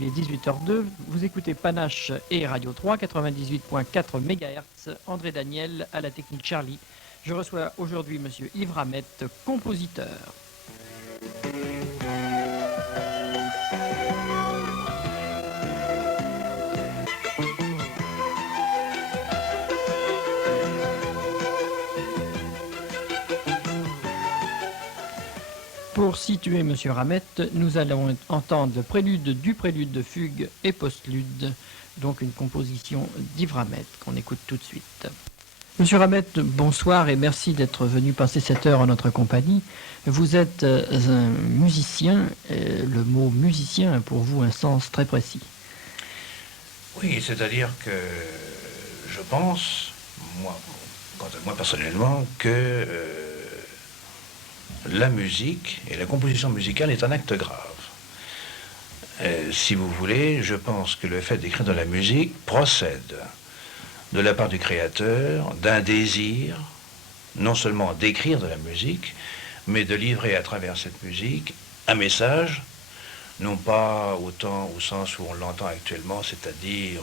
Il est 18h02, vous écoutez Panache et Radio 3, 98.4 MHz, André Daniel à la technique Charlie. Je reçois aujourd'hui Monsieur Yves Ramette, compositeur. Pour situer Monsieur Ramette, nous allons entendre le prélude du prélude de fugue et postlude, donc une composition d'Yves Ramette qu'on écoute tout de suite. Monsieur Ramette, bonsoir et merci d'être venu passer cette heure en notre compagnie. Vous êtes un musicien, le mot musicien a pour vous un sens très précis. Oui, c'est-à-dire que je pense, quant à moi personnellement, que la musique et la composition musicale est un acte grave. Si vous voulez, je pense que le fait d'écrire de la musique procède de la part du créateur d'un désir, non seulement d'écrire de la musique, mais de livrer à travers cette musique un message, non pas autant au sens où on l'entend actuellement, c'est-à-dire,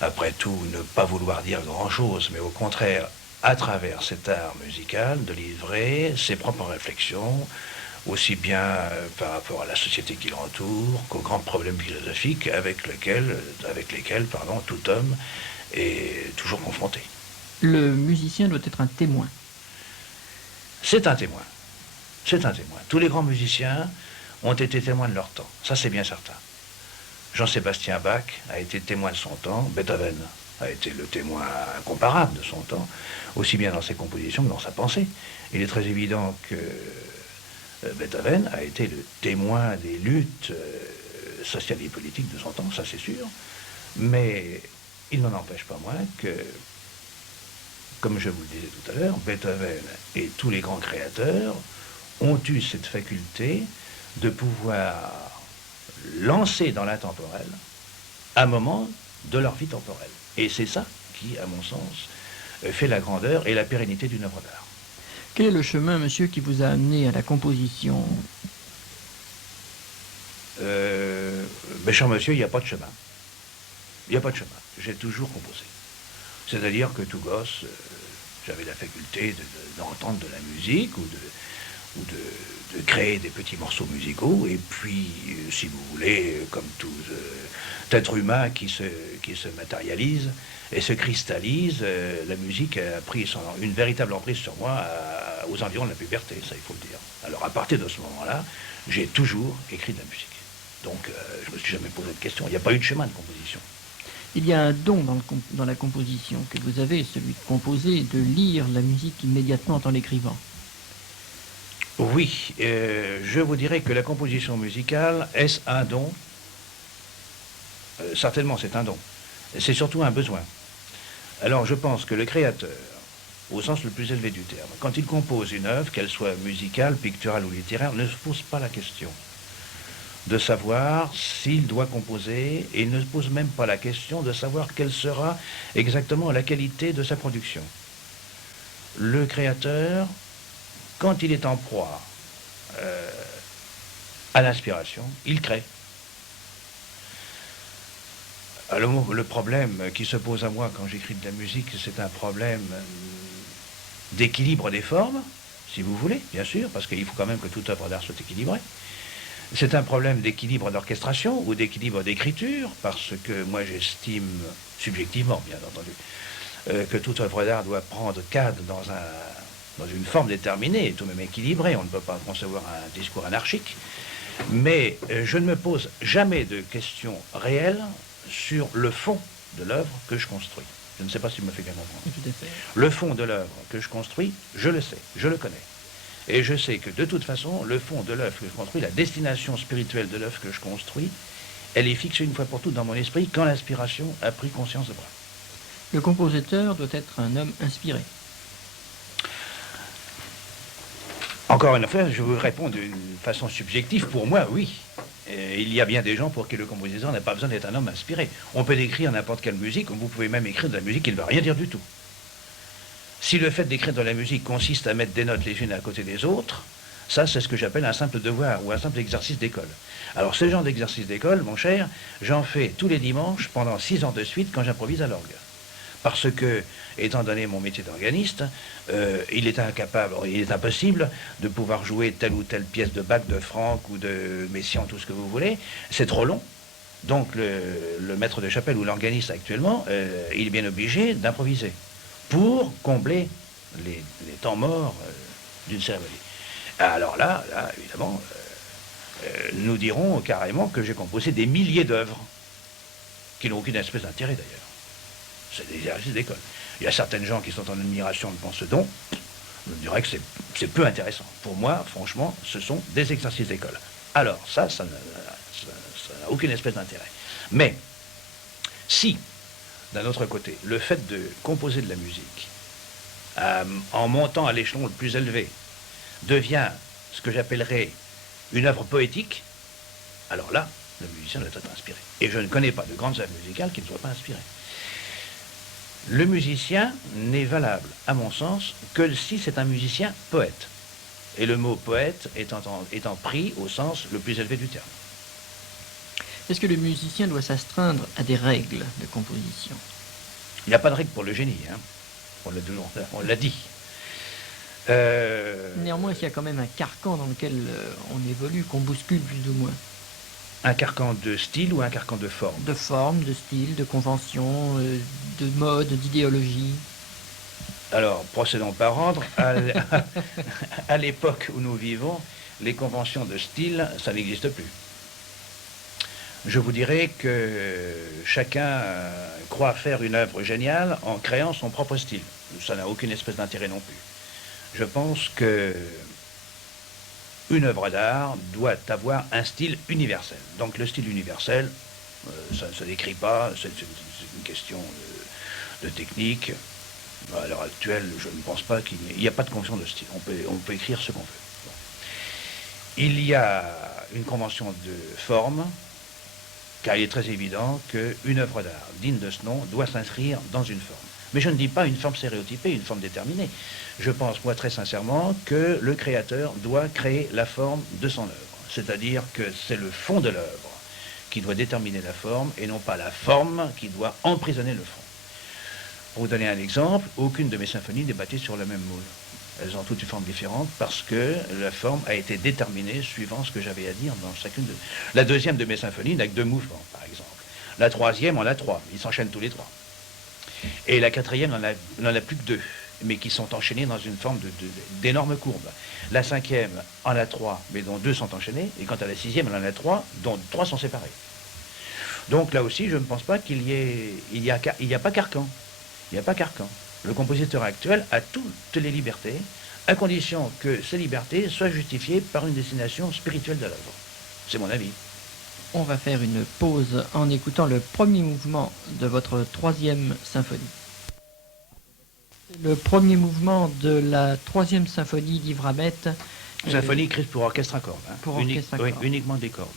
après tout, ne pas vouloir dire grand-chose, mais au contraire, à travers cet art musical, de livrer ses propres réflexions, aussi bien par rapport à la société qui l'entoure qu'aux grands problèmes philosophiques avec lesquels tout homme est toujours confronté. Le musicien doit être un témoin. C'est un témoin. C'est un témoin. Tous les grands musiciens ont été témoins de leur temps. Ça, c'est bien certain. Jean-Sébastien Bach a été témoin de son temps. Beethoven a été le témoin incomparable de son temps, aussi bien dans ses compositions que dans sa pensée. Il est très évident que Beethoven a été le témoin des luttes sociales et politiques de son temps, ça c'est sûr. Mais il n'en empêche pas moins que, comme je vous le disais tout à l'heure, Beethoven et tous les grands créateurs ont eu cette faculté de pouvoir lancer dans l'intemporel un moment de leur vie temporelle. Et c'est ça qui, à mon sens, fait la grandeur et la pérennité d'une œuvre d'art. Quel est le chemin, monsieur, qui vous a amené à la composition ? Cher monsieur, il n'y a pas de chemin. Il n'y a pas de chemin. J'ai toujours composé. C'est-à-dire que tout gosse, j'avais la faculté d'entendre de la musique ou de créer des petits morceaux musicaux, et puis, si vous voulez, comme tout être humain qui se matérialise et se cristallise, la musique a pris une véritable emprise sur moi aux environs de la puberté, ça il faut le dire. Alors à partir de ce moment-là, j'ai toujours écrit de la musique. Donc je ne me suis jamais posé de question, il n'y a pas eu de chemin de composition. Il y a un don dans la composition que vous avez, celui de composer, de lire la musique immédiatement en l'écrivant. Oui, je vous dirais que la composition musicale, est-ce un don ? Certainement, c'est un don. C'est surtout un besoin. Alors, je pense que le créateur, au sens le plus élevé du terme, quand il compose une œuvre, qu'elle soit musicale, picturale ou littéraire, ne se pose pas la question de savoir s'il doit composer, et il ne se pose même pas la question de savoir quelle sera exactement la qualité de sa production. Le créateur, quand il est en proie à l'inspiration, il crée. Alors, le problème qui se pose à moi quand j'écris de la musique, c'est un problème d'équilibre des formes, si vous voulez, bien sûr, parce qu'il faut quand même que toute œuvre d'art soit équilibrée. C'est un problème d'équilibre d'orchestration ou d'équilibre d'écriture, parce que moi j'estime, subjectivement bien entendu, que toute œuvre d'art doit prendre cadre dans une forme déterminée et tout de même équilibrée. On ne peut pas concevoir un discours anarchique. Mais je ne me pose jamais de questions réelles sur le fond de l'œuvre que je construis. Je ne sais pas si je me fais bien comprendre. Tout à fait. Le fond de l'œuvre que je construis, je le sais, je le connais. Et je sais que de toute façon, le fond de l'œuvre que je construis, la destination spirituelle de l'œuvre que je construis, elle est fixée une fois pour toutes dans mon esprit quand l'inspiration a pris conscience de moi. Le compositeur doit être un homme inspiré. Encore une fois, je vous réponds d'une façon subjective. Pour moi, oui. Et il y a bien des gens pour qui le compositeur n'a pas besoin d'être un homme inspiré. On peut écrire n'importe quelle musique, vous pouvez même écrire de la musique qui ne veut rien dire du tout. Si le fait d'écrire de la musique consiste à mettre des notes les unes à côté des autres, Ça, c'est ce que j'appelle un simple devoir ou un simple exercice d'école. Alors, ce genre d'exercice d'école, mon cher, j'en fais tous les dimanches pendant 6 heures de suite quand j'improvise à l'orgue. Parce que, étant donné mon métier d'organiste, il est impossible de pouvoir jouer telle ou telle pièce de Bach, de Franck ou de Messiaen, tout ce que vous voulez. C'est trop long. Donc le maître de chapelle ou l'organiste actuellement, il est bien obligé d'improviser pour combler les temps morts d'une cérémonie. Alors là évidemment, nous dirons carrément que j'ai composé des milliers d'œuvres qui n'ont aucune espèce d'intérêt d'ailleurs. C'est des exercices d'école. Il y a certaines gens qui sont en admiration devant ce don. Je dirais que c'est peu intéressant. Pour moi, franchement, ce sont des exercices d'école. Alors, ça n'a aucune espèce d'intérêt. Mais, si, d'un autre côté, le fait de composer de la musique, en montant à l'échelon le plus élevé, devient ce que j'appellerais une œuvre poétique, alors là, le musicien doit être inspiré. Et je ne connais pas de grandes œuvres musicales qui ne soient pas inspirées. Le musicien n'est valable, à mon sens, que si c'est un musicien poète. Et le mot poète étant pris au sens le plus élevé du terme. Est-ce que le musicien doit s'astreindre à des règles de composition? Il n'y a pas de règle pour le génie, hein. On l'a dit. Néanmoins, il y a quand même un carcan dans lequel on évolue, qu'on bouscule plus ou moins. Un carcan de style ou un carcan de forme? De forme, de style, de convention, de mode, d'idéologie. Alors, procédons par ordre. À l'époque où nous vivons, les conventions de style, ça n'existe plus. Je vous dirais que chacun croit faire une œuvre géniale en créant son propre style. Ça n'a aucune espèce d'intérêt non plus. Je pense que une œuvre d'art doit avoir un style universel. Donc le style universel, ça ne se décrit pas, c'est une question de technique. À l'heure actuelle, je ne pense pas qu'il n'y a pas de convention de style. On peut écrire ce qu'on veut. Bon. Il y a une convention de forme, car il est très évident qu'une œuvre d'art digne de ce nom doit s'inscrire dans une forme. Mais je ne dis pas une forme stéréotypée, une forme déterminée. Je pense, moi, très sincèrement, que le créateur doit créer la forme de son œuvre. C'est-à-dire que c'est le fond de l'œuvre qui doit déterminer la forme et non pas la forme qui doit emprisonner le fond. Pour vous donner un exemple, aucune de mes symphonies n'est bâtie sur le même moule. Elles ont toutes une forme différente parce que la forme a été déterminée suivant ce que j'avais à dire dans chacune de... La deuxième de mes symphonies n'a que 2 mouvements, par exemple. La troisième en a 3, ils s'enchaînent tous les 3. Et la quatrième n'en a plus que 2, mais qui sont enchaînés dans une forme d'énormes courbes. La cinquième en a 3, mais dont 2 sont enchaînés, et quant à la sixième, elle en a 3, dont 3 sont séparés. Donc là aussi, je ne pense pas qu'il y a pas carcan. Il n'y a pas carcan. Le compositeur actuel a toutes les libertés, à condition que ces libertés soient justifiées par une destination spirituelle de l'œuvre. C'est mon avis. On va faire une pause en écoutant le premier mouvement de votre 3e symphonie. Le premier mouvement de la 3e symphonie d'Yves Ramet. Symphonie écrite pour orchestre à cordes. Hein. Pour orchestre à cordes. Oui, uniquement des cordes.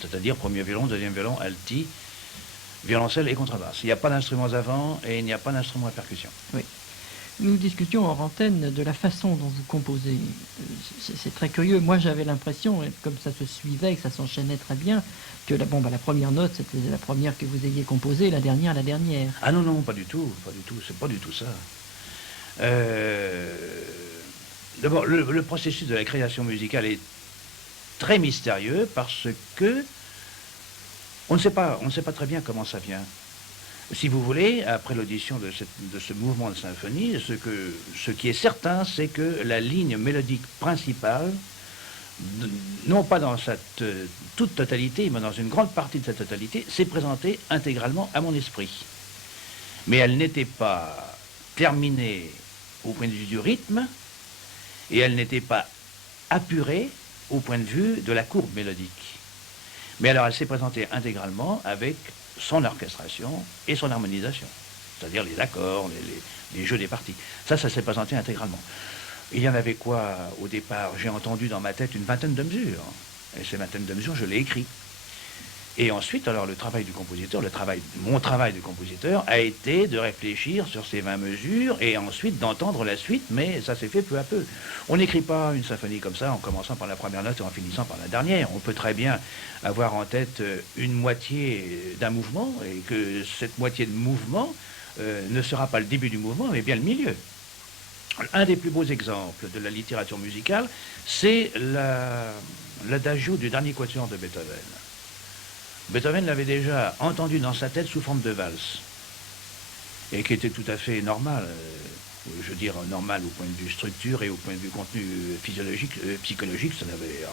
C'est-à-dire premier violon, deuxième violon, alti, violoncelle et contrebasse. Il n'y a pas d'instruments avant et il n'y a pas d'instruments à percussion. Oui. Nous discutions en antenne de la façon dont vous composez. C'est très curieux. Moi, j'avais l'impression, comme ça se suivait, que ça s'enchaînait très bien, que la première note, c'était la première que vous ayez composée, la dernière, la dernière. Ah non, non, pas du tout, c'est pas du tout ça. D'abord, le processus de la création musicale est très mystérieux parce que on ne sait pas très bien comment ça vient. Si vous voulez, après l'audition de ce mouvement de symphonie, ce qui est certain, c'est que la ligne mélodique principale, non pas dans sa toute totalité, mais dans une grande partie de sa totalité, s'est présentée intégralement à mon esprit. Mais elle n'était pas terminée au point de vue du rythme, et elle n'était pas apurée au point de vue de la courbe mélodique. Mais alors elle s'est présentée intégralement avec son orchestration et son harmonisation, c'est-à-dire les accords, les jeux des parties. Ça s'est présenté intégralement. Il y en avait quoi au départ? J'ai entendu dans ma tête une vingtaine de mesures, et ces vingtaines de mesures, je l'ai écrit. Et ensuite, alors le travail du compositeur, mon travail de compositeur a été de réfléchir sur ces 20 mesures et ensuite d'entendre la suite, mais ça s'est fait peu à peu. On n'écrit pas une symphonie comme ça en commençant par la première note et en finissant par la dernière. On peut très bien avoir en tête une moitié d'un mouvement et que cette moitié de mouvement ne sera pas le début du mouvement, mais bien le milieu. Un des plus beaux exemples de la littérature musicale, c'est l'adagio du dernier quatuor de Beethoven. Beethoven l'avait déjà entendu dans sa tête sous forme de valse, et qui était tout à fait normal, je veux dire normal au point de vue structure et au point de vue contenu physiologique, psychologique, ça n'avait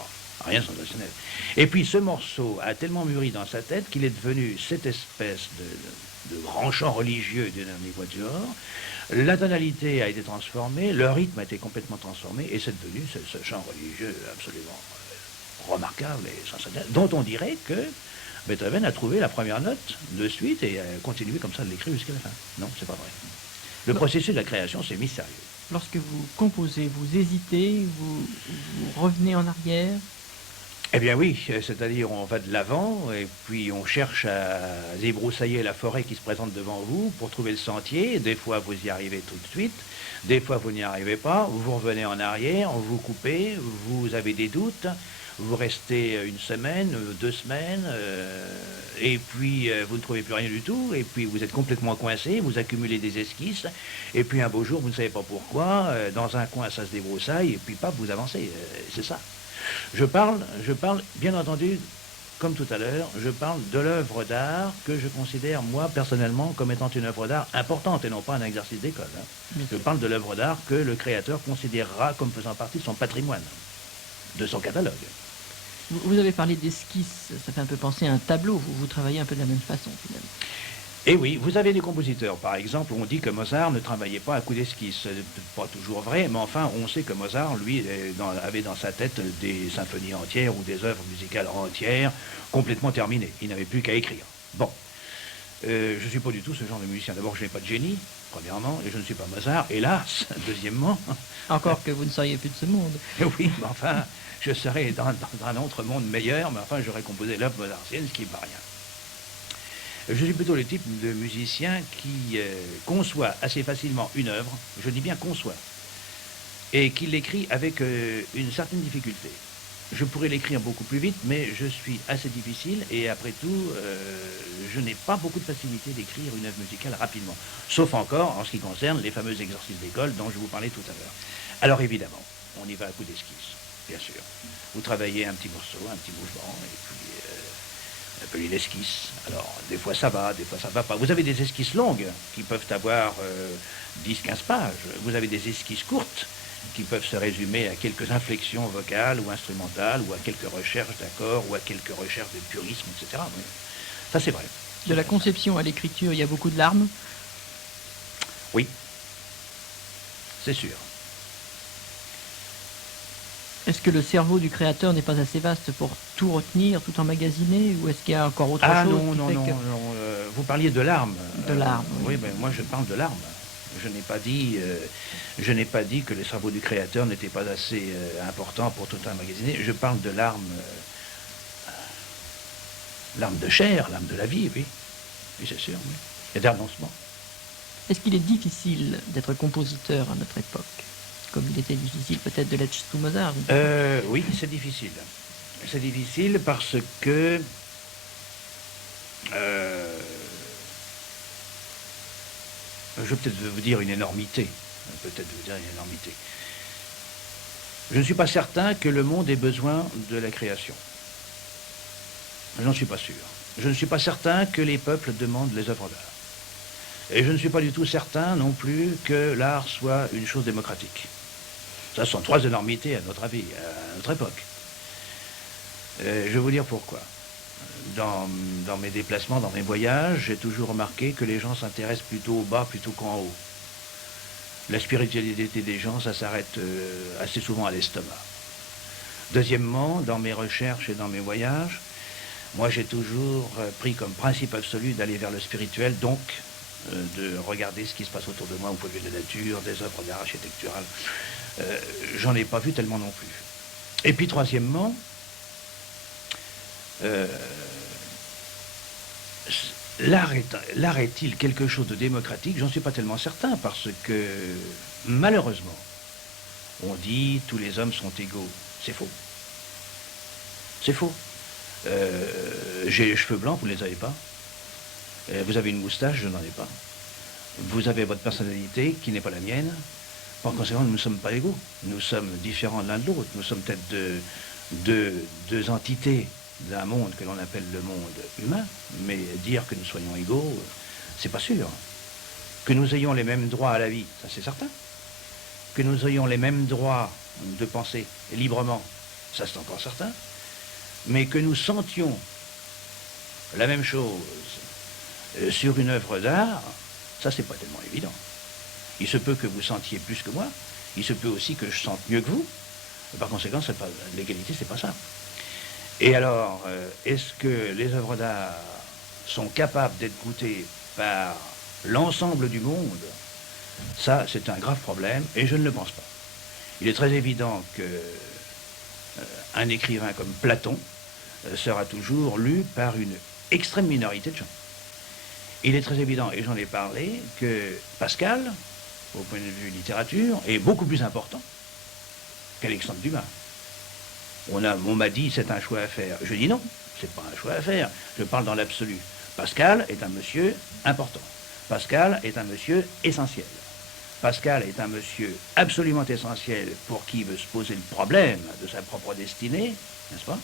rien de sensationnel. Et puis ce morceau a tellement mûri dans sa tête qu'il est devenu cette espèce de grand chant religieux du dernier quatuor. La tonalité a été transformée, le rythme a été complètement transformé, et c'est devenu ce chant religieux absolument remarquable et sensationnel, dont on dirait que Beethoven a trouvé la première note de suite et a continué comme ça de l'écrire jusqu'à la fin. Non, c'est pas vrai. Le processus de la création, c'est mystérieux. Lorsque vous composez, vous hésitez, vous revenez en arrière? Eh bien oui, c'est-à-dire on va de l'avant et puis on cherche à débroussailler la forêt qui se présente devant vous pour trouver le sentier. Des fois vous y arrivez tout de suite, des fois vous n'y arrivez pas, vous revenez en arrière, vous coupez, vous avez des doutes, vous restez une semaine, 2 semaines, et puis vous ne trouvez plus rien du tout, et puis vous êtes complètement coincé, vous accumulez des esquisses, et puis un beau jour vous ne savez pas pourquoi, dans un coin ça se débroussaille, et puis paf, vous avancez, c'est ça. Je parle, bien entendu, comme tout à l'heure, je parle de l'œuvre d'art que je considère, moi, personnellement, comme étant une œuvre d'art importante et non pas un exercice d'école. Je parle de l'œuvre d'art que le créateur considérera comme faisant partie de son patrimoine, de son catalogue. Vous avez parlé d'esquisse, ça fait un peu penser à un tableau, vous travaillez un peu de la même façon finalement. Et oui, vous avez des compositeurs, par exemple, on dit que Mozart ne travaillait pas à coup d'esquisse. C'est pas toujours vrai, mais enfin, on sait que Mozart, lui, avait dans sa tête des symphonies entières ou des œuvres musicales entières complètement terminées. Il n'avait plus qu'à écrire. Bon, je ne suis pas du tout ce genre de musicien. D'abord, je n'ai pas de génie, premièrement, et je ne suis pas Mozart, hélas, deuxièmement. Encore que vous ne seriez plus de ce monde. Oui, mais enfin, je serais dans un autre monde meilleur, mais enfin, j'aurais composé l'œuvre mozartienne, ce qui n'est pas rien. Je suis plutôt le type de musicien qui conçoit assez facilement une œuvre, je dis bien conçoit, et qui l'écrit avec une certaine difficulté. Je pourrais l'écrire beaucoup plus vite, mais je suis assez difficile, et après tout, je n'ai pas beaucoup de facilité d'écrire une œuvre musicale rapidement. Sauf encore en ce qui concerne les fameux exercices d'école dont je vous parlais tout à l'heure. Alors évidemment, on y va à coup d'esquisse, bien sûr. Vous travaillez un petit morceau, un petit mouvement, et puis appelez l'esquisse. Alors, des fois ça va, des fois ça va pas. Vous avez des esquisses longues qui peuvent avoir 10-15 pages. Vous avez des esquisses courtes qui peuvent se résumer à quelques inflexions vocales ou instrumentales ou à quelques recherches d'accords ou à quelques recherches de purisme, etc. Oui. Ça, c'est vrai. De la conception à l'écriture, il y a beaucoup de larmes? Oui. C'est sûr. Est-ce que le cerveau du créateur n'est pas assez vaste pour tout retenir, tout emmagasiner, ou est-ce qu'il y a encore autre chose? Non, vous parliez de larmes. De larmes, oui. Oui, ben, moi je parle de larmes. Je n'ai pas dit que le cerveau du créateur n'était pas assez important pour tout emmagasiner. Je parle de larmes, larmes de chair, larmes de la vie, oui. Oui, c'est sûr, oui. Et d'annoncement. Est-ce qu'il est difficile d'être compositeur à notre époque, comme il était difficile peut-être de l'être sous Mozart? Oui, c'est difficile. C'est difficile parce que je vais peut-être vous dire une énormité. Je ne suis pas certain que le monde ait besoin de la création. Je n'en suis pas sûr. Je ne suis pas certain que les peuples demandent les œuvres d'art. Et je ne suis pas du tout certain non plus que l'art soit une chose démocratique. Ça sont 3 énormités à notre avis, à notre époque. Je vais vous dire pourquoi. Dans mes déplacements, dans mes voyages, j'ai toujours remarqué que les gens s'intéressent plutôt au bas plutôt qu'en haut. La spiritualité des gens, ça s'arrête assez souvent à l'estomac. Deuxièmement, dans mes recherches et dans mes voyages, moi j'ai toujours pris comme principe absolu d'aller vers le spirituel, donc de regarder ce qui se passe autour de moi au point de vue de la nature, des œuvres d'art architectural. J'en ai pas vu tellement non plus. Et puis troisièmement, L'art est-il quelque chose de démocratique? J'en suis pas tellement certain, parce que, malheureusement, on dit tous les hommes sont égaux. C'est faux. C'est faux. J'ai les cheveux blancs, vous ne les avez pas. Vous avez une moustache, je n'en ai pas. Vous avez votre personnalité qui n'est pas la mienne. Par conséquent, nous ne sommes pas égaux. Nous sommes différents l'un de l'autre. Nous sommes peut-être deux entités d'un monde que l'on appelle le monde humain, mais dire que nous soyons égaux, c'est pas sûr. Que nous ayons les mêmes droits à la vie, ça c'est certain. Que nous ayons les mêmes droits de penser librement, ça c'est encore certain. Mais que nous sentions la même chose sur une œuvre d'art, ça c'est pas tellement évident. Il se peut que vous sentiez plus que moi, il se peut aussi que je sente mieux que vous. Par conséquent, l'égalité, c'est pas ça. Et alors, est-ce que les œuvres d'art sont capables d'être goûtées par l'ensemble du monde? Ça, c'est un grave problème, et je ne le pense pas. Il est très évident qu'un écrivain comme Platon sera toujours lu par une extrême minorité de gens. Il est très évident, et j'en ai parlé, que Pascal, au point de vue littérature, est beaucoup plus important qu'Alexandre Dumas. On m'a dit c'est un choix à faire. Je dis non, c'est pas un choix à faire. Je parle dans l'absolu. Pascal est un monsieur important. Pascal est un monsieur essentiel. Pascal est un monsieur absolument essentiel pour qui veut se poser le problème de sa propre destinée, n'est-ce pas?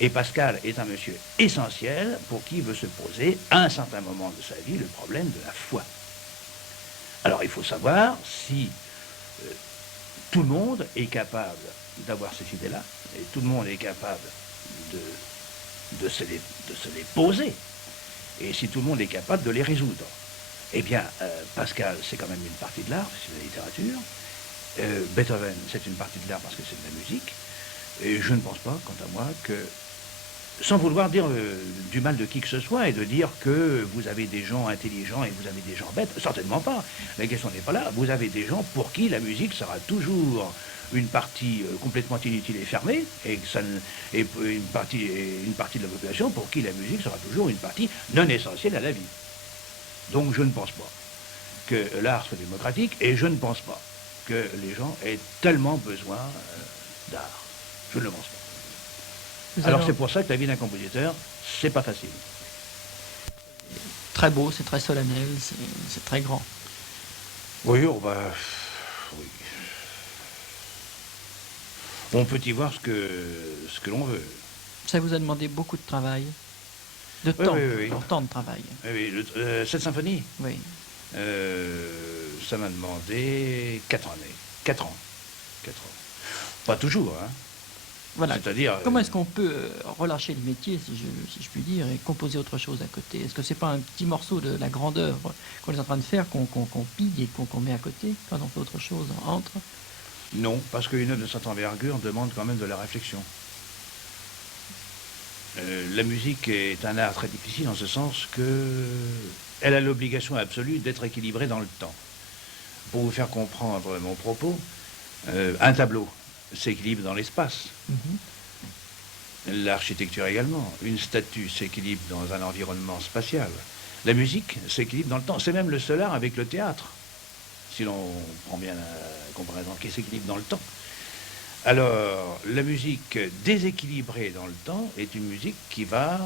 Et Pascal est un monsieur essentiel pour qui veut se poser, à un certain moment de sa vie, le problème de la foi. Alors il faut savoir si tout le monde est capable d'avoir ces idées-là, et tout le monde est capable de se les poser, et si tout le monde est capable de les résoudre. Eh bien, Pascal, c'est quand même une partie de l'art, c'est de la littérature. Beethoven, c'est une partie de l'art parce que c'est de la musique. Et je ne pense pas, quant à moi, que, sans vouloir dire du mal de qui que ce soit et de dire que vous avez des gens intelligents et vous avez des gens bêtes, certainement pas. La question n'est pas là. Vous avez des gens pour qui la musique sera toujours une partie complètement inutile et fermée, et une partie de la population pour qui la musique sera toujours une partie non essentielle à la vie. Donc je ne pense pas que l'art soit démocratique, et je ne pense pas que les gens aient tellement besoin d'art. Je ne le pense pas. Alors c'est pour ça que la vie d'un compositeur, c'est pas facile. Très beau, c'est très solennel, c'est très grand. Oui, oui. On peut y voir ce que l'on veut. Ça vous a demandé beaucoup de travail, de temps, oui. temps de travail. Oui, cette symphonie, Oui. Ça m'a demandé 4 années. 4 ans. 4 ans. Pas toujours, hein. Voilà. C'est-à-dire, comment est-ce qu'on peut relâcher le métier, si je puis dire, et composer autre chose à côté? Est-ce que c'est pas un petit morceau de la grande œuvre qu'on est en train de faire, qu'on pille et qu'on met à côté quand on fait autre chose entre? Non, parce qu'une œuvre de cette envergure demande quand même de la réflexion. La musique est un art très difficile en ce sens qu'elle a l'obligation absolue d'être équilibrée dans le temps. Pour vous faire comprendre mon propos, un tableau s'équilibre dans l'espace. L'architecture également. Une statue s'équilibre dans un environnement spatial. La musique s'équilibre dans le temps. C'est même le seul art avec le théâtre, si l'on prend bien la comparaison, qui s'équilibre dans le temps. Alors, la musique déséquilibrée dans le temps est une musique qui va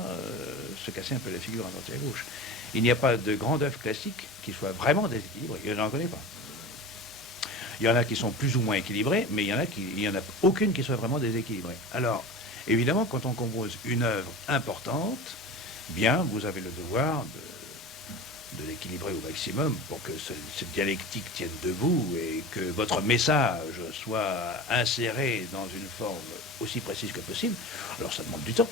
se casser un peu la figure à droite et à gauche. Il n'y a pas de grande œuvre classique qui soit vraiment déséquilibrée. Je n'en connais pas. Il y en a qui sont plus ou moins équilibrées, mais il n'y en a aucune qui soit vraiment déséquilibrée. Alors, évidemment, quand on compose une œuvre importante, bien, vous avez le devoir de l'équilibrer au maximum pour que cette dialectique tienne debout et que votre message soit inséré dans une forme aussi précise que possible. Alors ça demande du temps.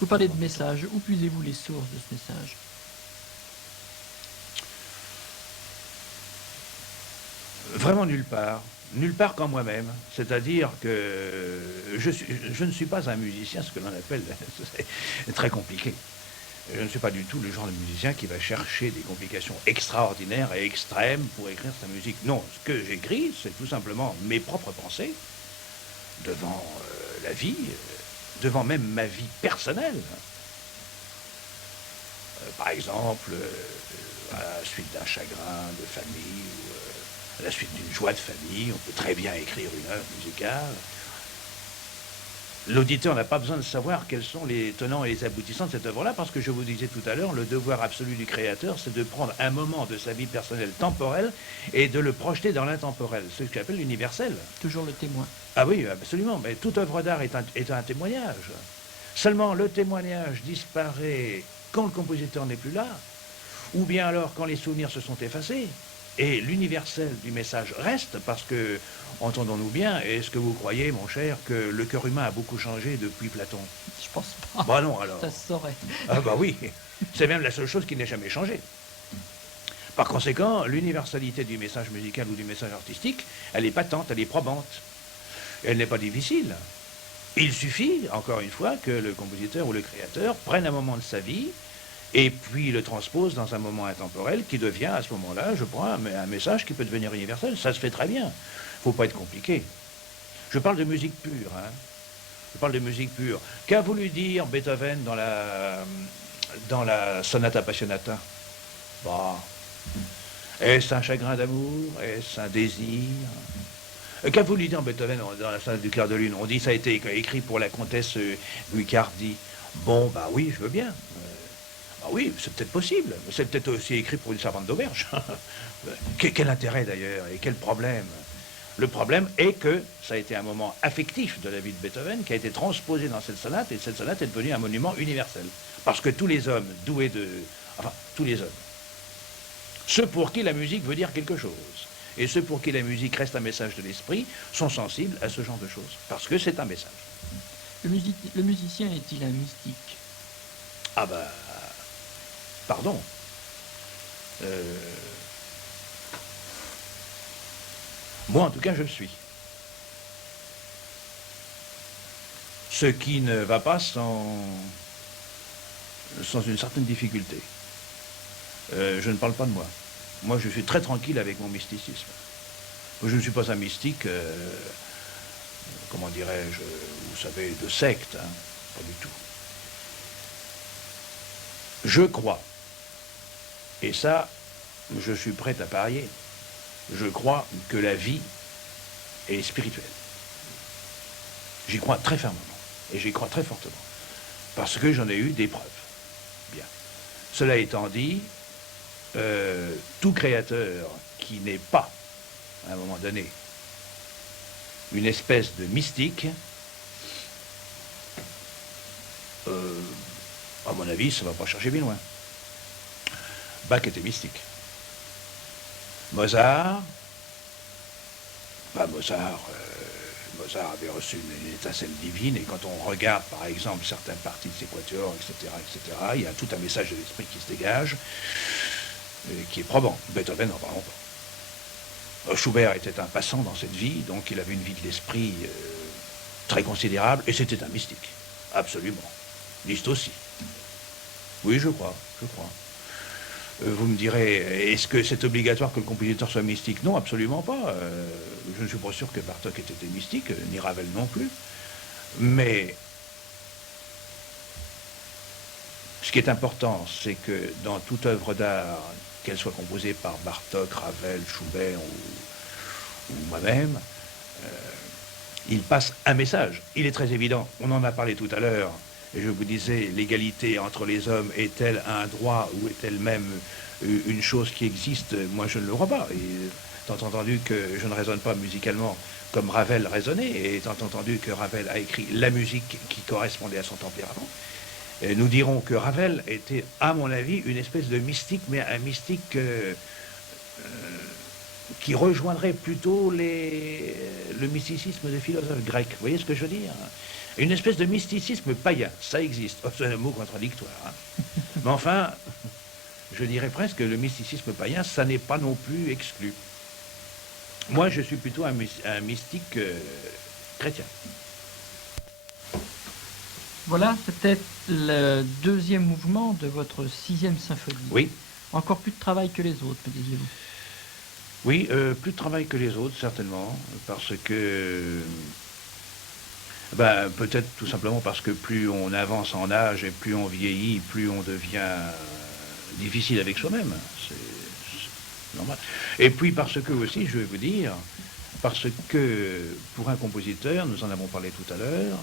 Vous parlez de message. Où puisez-vous les sources de ce message? Vraiment nulle part. Nulle part qu'en moi-même. C'est-à-dire que je ne suis pas un musicien, ce que l'on appelle, c'est très compliqué. Je ne suis pas du tout le genre de musicien qui va chercher des complications extraordinaires et extrêmes pour écrire sa musique. Non, ce que j'écris, c'est tout simplement mes propres pensées devant la vie, devant même ma vie personnelle. Par exemple, à la suite d'un chagrin de famille ou à la suite d'une joie de famille, on peut très bien écrire une œuvre musicale. L'auditeur n'a pas besoin de savoir quels sont les tenants et les aboutissants de cette œuvre-là, parce que je vous disais tout à l'heure, le devoir absolu du créateur, c'est de prendre un moment de sa vie personnelle temporelle et de le projeter dans l'intemporel, ce que j'appelle l'universel. Toujours le témoin. Ah oui, absolument, mais toute œuvre d'art est un témoignage. Seulement, le témoignage disparaît quand le compositeur n'est plus là, ou bien alors quand les souvenirs se sont effacés. Et l'universel du message reste parce que, entendons-nous bien, est-ce que vous croyez, mon cher, que le cœur humain a beaucoup changé depuis Platon? Je pense pas. Bah non, alors. Ça se saurait. Ah bah oui, c'est même la seule chose qui n'ait jamais changé. Par conséquent, l'universalité du message musical ou du message artistique, elle est patente, elle est probante. Elle n'est pas difficile. Il suffit, encore une fois, que le compositeur ou le créateur prenne un moment de sa vie et puis le transpose dans un moment intemporel qui devient, à ce moment-là, je crois, un message qui peut devenir universel. Ça se fait très bien. Il ne faut pas être compliqué. Je parle de musique pure. Hein. Je parle de musique pure. Qu'a voulu dire Beethoven dans la Sonata Appassionata? Bah, est-ce un chagrin d'amour? Est-ce un désir? Qu'a voulu dire Beethoven dans la Sonate du clair de lune? On dit que ça a été écrit pour la comtesse Guiccardi. Bon, bah oui, je veux bien. Ah oui, c'est peut-être possible. C'est peut-être aussi écrit pour une servante d'auberge. Quel intérêt d'ailleurs et quel problème? Le problème est que ça a été un moment affectif de la vie de Beethoven qui a été transposé dans cette sonate et cette sonate est devenue un monument universel. Parce que tous les hommes doués de... Enfin, tous les hommes. Ceux pour qui la musique veut dire quelque chose et ceux pour qui la musique reste un message de l'esprit sont sensibles à ce genre de choses. Parce que c'est un message. Le musicien est-il un mystique? Ah bah... Pardon. Moi, en tout cas, je le suis. Ce qui ne va pas sans une certaine difficulté. Je ne parle pas de moi. Moi, je suis très tranquille avec mon mysticisme. Je ne suis pas un mystique, comment dirais-je, vous savez, de secte, hein, pas du tout. Je crois. Et ça, je suis prêt à parier. Je crois que la vie est spirituelle. J'y crois très fermement. Et j'y crois très fortement. Parce que j'en ai eu des preuves. Bien. Cela étant dit, tout créateur qui n'est pas, à un moment donné, une espèce de mystique, à mon avis, ça ne va pas chercher bien loin. Bach était mystique. Mozart Mozart avait reçu une étincelle divine, et quand on regarde, par exemple, certaines parties de ses quatuors, etc., il y a tout un message de l'esprit qui se dégage, qui est probant. Beethoven, n'en parlons pas. Schubert était un passant dans cette vie, donc il avait une vie de l'esprit très considérable, et c'était un mystique. Absolument. Liszt aussi. Oui, je crois. Vous me direz, est-ce que c'est obligatoire que le compositeur soit mystique? Non, absolument pas. Je ne suis pas sûr que Bartók ait été mystique, ni Ravel non plus. Mais ce qui est important, c'est que dans toute œuvre d'art, qu'elle soit composée par Bartók, Ravel, Schubert ou moi-même, il passe un message. Il est très évident, on en a parlé tout à l'heure, et je vous disais, l'égalité entre les hommes est-elle un droit ou est-elle même une chose qui existe? Moi, je ne le crois pas. Et étant entendu que je ne raisonne pas musicalement comme Ravel raisonnait, et étant entendu que Ravel a écrit la musique qui correspondait à son tempérament, nous dirons que Ravel était, à mon avis, une espèce de mystique, mais un mystique qui rejoindrait plutôt le mysticisme des philosophes grecs. Vous voyez ce que je veux dire? Une espèce de mysticisme païen, ça existe. Oh, c'est un mot contradictoire. Hein. Mais enfin, je dirais presque que le mysticisme païen, ça n'est pas non plus exclu. Moi, je suis plutôt un mystique chrétien. Voilà, c'était le deuxième mouvement de votre 6e symphonie. Oui. Encore plus de travail que les autres, me disiez-vous? Oui, plus de travail que les autres, certainement, parce que... peut-être tout simplement parce que plus on avance en âge et plus on vieillit, plus on devient difficile avec soi-même. C'est normal. Et puis parce que aussi, je vais vous dire, parce que pour un compositeur, nous en avons parlé tout à l'heure,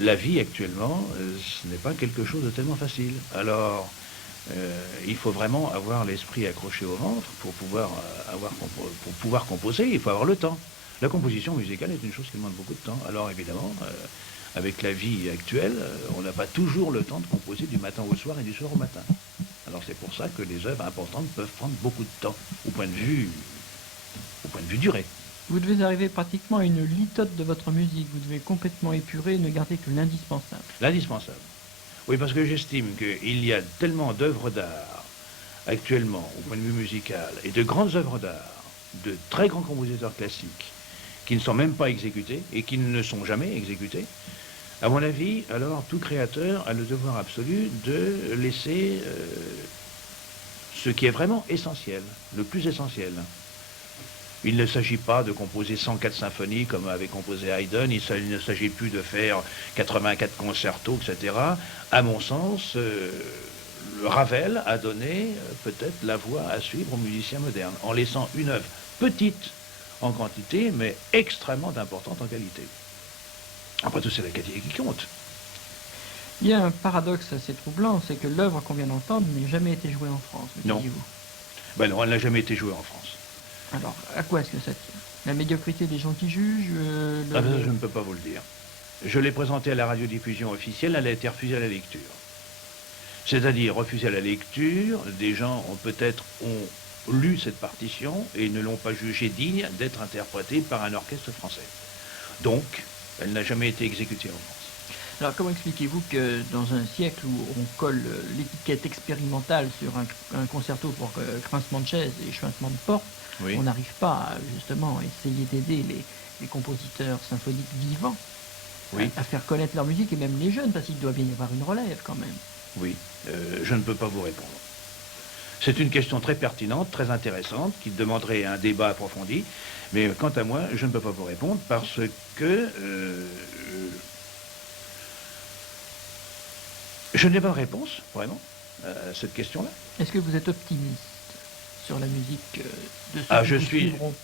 la vie actuellement, ce n'est pas quelque chose de tellement facile. Alors, il faut vraiment avoir l'esprit accroché au ventre pour pouvoir, pour pouvoir composer, il faut avoir le temps. La composition musicale est une chose qui demande beaucoup de temps. Alors évidemment, avec la vie actuelle, on n'a pas toujours le temps de composer du matin au soir et du soir au matin. Alors c'est pour ça que les œuvres importantes peuvent prendre beaucoup de temps, au point de vue durée. Vous devez arriver pratiquement à une litote de votre musique. Vous devez complètement épurer et ne garder que l'indispensable. L'indispensable. Oui, parce que j'estime qu'il y a tellement d'œuvres d'art actuellement, au point de vue musical, et de grandes œuvres d'art, de très grands compositeurs classiques, qui ne sont même pas exécutés et qui ne sont jamais exécutés. À mon avis, alors, tout créateur a le devoir absolu de laisser ce qui est vraiment essentiel, le plus essentiel. Il ne s'agit pas de composer 104 symphonies comme avait composé Haydn, il ne s'agit plus de faire 84 concertos, etc. À mon sens, Ravel a donné peut-être la voie à suivre aux musiciens modernes, en laissant une œuvre petite en quantité, mais extrêmement importante en qualité. Après tout, c'est la qualité qui compte. Il y a un paradoxe assez troublant, c'est que l'œuvre qu'on vient d'entendre n'a jamais été jouée en France, me Non. disiez-vous. Ben non, elle n'a jamais été jouée en France. Alors, à quoi est-ce que ça tient? La médiocrité des gens qui jugent Ah ben, je ne peux pas vous le dire. Je l'ai présentée à la radiodiffusion officielle, elle a été refusée à la lecture. C'est-à-dire refusée à la lecture, des gens ont lu cette partition et ne l'ont pas jugée digne d'être interprétée par un orchestre français. Donc, elle n'a jamais été exécutée en France. Alors, comment expliquez-vous que dans un siècle où on colle l'étiquette expérimentale sur un concerto pour grincement de chaise et chuintement de porte, oui, on n'arrive pas à justement essayer d'aider les compositeurs symphoniques vivants oui, à faire connaître leur musique, et même les jeunes, parce qu'il doit bien y avoir une relève quand même. oui, je ne peux pas vous répondre. C'est une question très pertinente, très intéressante, qui demanderait un débat approfondi, mais quant à moi, je ne peux pas vous répondre parce que je n'ai pas de réponse, vraiment, à cette question-là. Est-ce que vous êtes optimiste sur la musique de ceux qui vous suivront?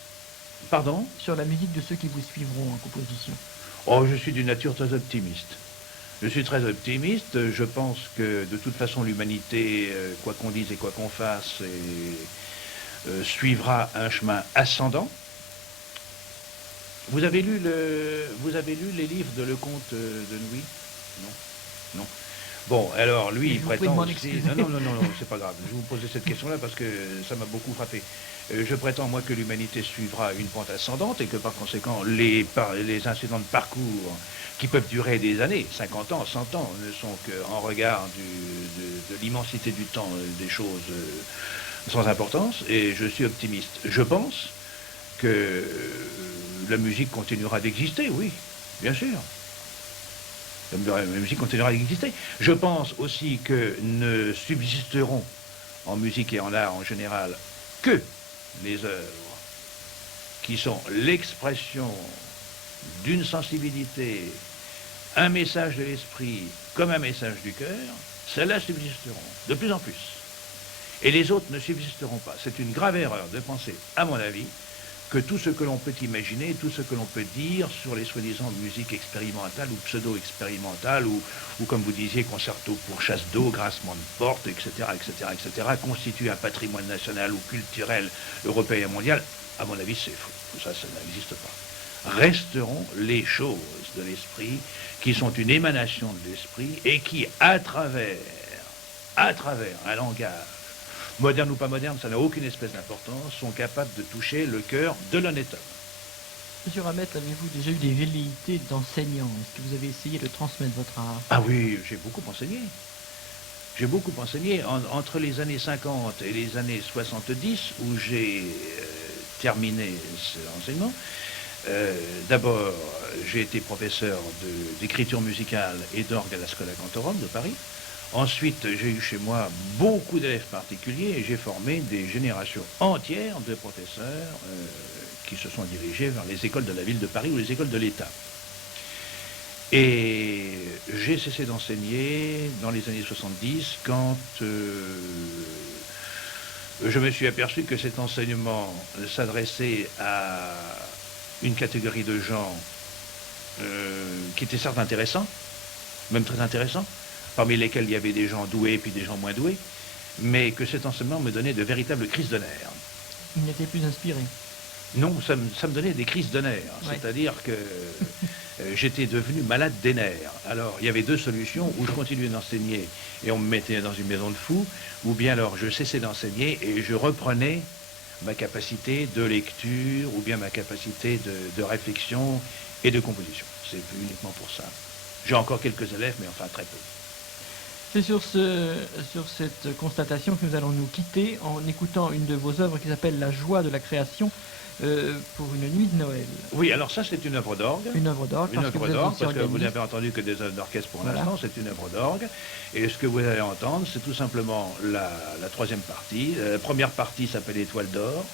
Pardon? Sur la musique de ceux qui vous suivront en composition. Oh, je suis d'une nature très optimiste. Je suis très optimiste. Je pense que de toute façon, l'humanité, quoi qu'on dise et quoi qu'on fasse, suivra un chemin ascendant. Vous avez lu les livres de Lecomte de Nouy? Non? Non. Bon, alors lui, il prétend aussi... Non, c'est pas grave. Je vous posais cette question-là parce que ça m'a beaucoup frappé. Je prétends, moi, que l'humanité suivra une pente ascendante et que, par conséquent, les incidents de parcours qui peuvent durer des années, 50 ans, 100 ans, ne sont qu'en regard de l'immensité du temps, des choses sans importance, et je suis optimiste. Je pense que la musique continuera d'exister, oui, bien sûr. La musique continuera d'exister. Je pense aussi que ne subsisteront en musique et en art en général que les œuvres qui sont l'expression d'une sensibilité, un message de l'esprit comme un message du cœur, celles-là subsisteront de plus en plus. Et les autres ne subsisteront pas. C'est une grave erreur de penser, à mon avis, que tout ce que l'on peut imaginer, tout ce que l'on peut dire sur les soi-disant musiques expérimentales ou pseudo-expérimentales, ou comme vous disiez, concerto pour chasse d'eau, grincement de porte, etc., constitue un patrimoine national ou culturel européen et mondial, à mon avis, c'est faux. Ça n'existe pas. Resteront les choses de l'esprit qui sont une émanation de l'esprit et qui, à travers un langage, moderne ou pas moderne, ça n'a aucune espèce d'importance, sont capables de toucher le cœur de l'honnête homme. Monsieur Ramet, avez-vous déjà eu des velléités d'enseignant? Est-ce que vous avez essayé de transmettre votre art? Ah oui, j'ai beaucoup enseigné. J'ai beaucoup enseigné entre les années 50 et les années 70, où j'ai terminé cet enseignement. D'abord, j'ai été professeur d'écriture musicale et d'orgue à la Schola Cantorum de Paris. Ensuite, j'ai eu chez moi beaucoup d'élèves particuliers et j'ai formé des générations entières de professeurs qui se sont dirigés vers les écoles de la ville de Paris ou les écoles de l'État. Et j'ai cessé d'enseigner dans les années 70 quand je me suis aperçu que cet enseignement s'adressait à une catégorie de gens qui était certes intéressant, même très intéressant, parmi lesquels il y avait des gens doués et puis des gens moins doués, mais que cet enseignement me donnait de véritables crises de nerfs. Il n'était plus inspiré. Non, ça me donnait des crises de nerfs, Ouais. c'est-à-dire que j'étais devenu malade des nerfs. Alors, il y avait deux solutions, où je continuais d'enseigner et on me mettait dans une maison de fous, ou bien alors je cessais d'enseigner et je reprenais ma capacité de lecture, ou bien ma capacité de réflexion et de composition. C'est uniquement pour ça. J'ai encore quelques élèves, mais enfin très peu. C'est sur cette constatation que nous allons nous quitter en écoutant une de vos œuvres qui s'appelle La joie de la création pour une nuit de Noël. Oui, alors ça c'est une œuvre d'orgue. Une œuvre d'orgue, Une œuvre d'orgue, parce que vous organiste. n'avez entendu que des œuvres d'orchestre pour Voilà. l'instant, c'est une œuvre d'orgue. Et ce que vous allez entendre, c'est tout simplement la troisième partie. La première partie s'appelle Étoile d'or,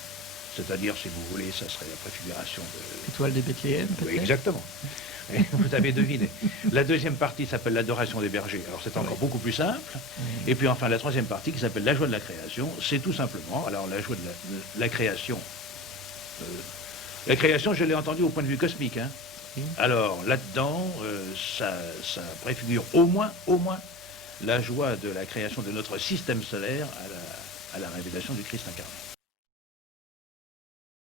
c'est-à-dire, si vous voulez, ça serait la préfiguration de... Étoile de Bethléem, Oui, peut-être. exactement. Vous avez deviné. La deuxième partie s'appelle l'adoration des bergers. Alors c'est encore beaucoup plus simple. Et puis enfin la troisième partie qui s'appelle la joie de la création, c'est tout simplement, alors la joie de la création. La création, je l'ai entendue au point de vue cosmique. Hein. Oui. Alors là-dedans, ça préfigure au moins la joie de la création de notre système solaire à la révélation du Christ incarné.